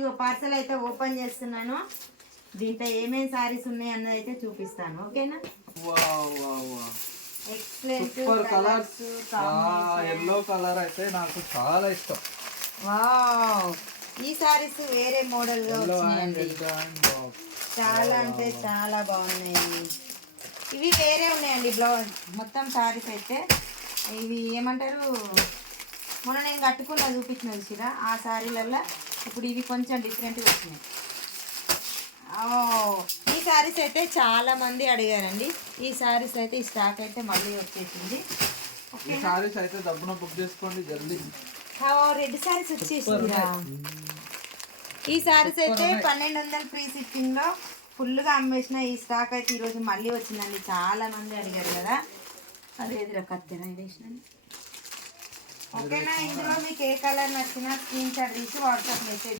ఇగో parcel అయితే open చేస్తున్నాను. దీంట్లో ఏమేమి సారీస్ ఉన్నాయి అన్నది అయితే చూపిస్తాను. ఓకేనా? Excellent colours. ఎల్లో కలర్ అయితే నాకు చాలా ఇష్టం. వావ్, ఈ సారీస్ వేరే మోడల్ గా వచ్చినాయండి. చాలా అంటే చాలా బాగున్నాయి. ఇవి వేరే ఉన్నాయండి బ్లౌజ్. మొత్తం సారీస్ అయితే ఇవి ఏమంటారు, మొన్న నేను కట్టుకున్న చూపించిన చూసిరా ఆ సారీలల్లో ఇప్పుడు ఇవి కొంచెం డిఫరెంట్గా వచ్చినాయి. ఈ సారీస్ అయితే చాలా మంది అడిగారండి. ఈ సారీస్ అయితే ఈ స్టాక్ అయితే మళ్ళీ వచ్చేసింది. ఈ సారీస్ అయితే డబ్బున బుక్ చేసుకోండి జల్దీ. రెడ్ సారీస్ వచ్చేసిందిరా. ఈ సారీస్ అయితే 1200 ఫ్రీ షిప్పింగ్ లో ఫుల్గా అమ్మేసిన. ఈ స్టాక్ అయితే ఈరోజు మళ్ళీ వచ్చిందండి. చాలా మంది అడిగారు కదా. అదేదిరా కత్తెర వేసినాను. ఓకేనా? ఇందులో మీకు ఏ కలర్ నచ్చినా స్క్రీన్ షాట్ తీసి వాట్సాప్ మెసేజ్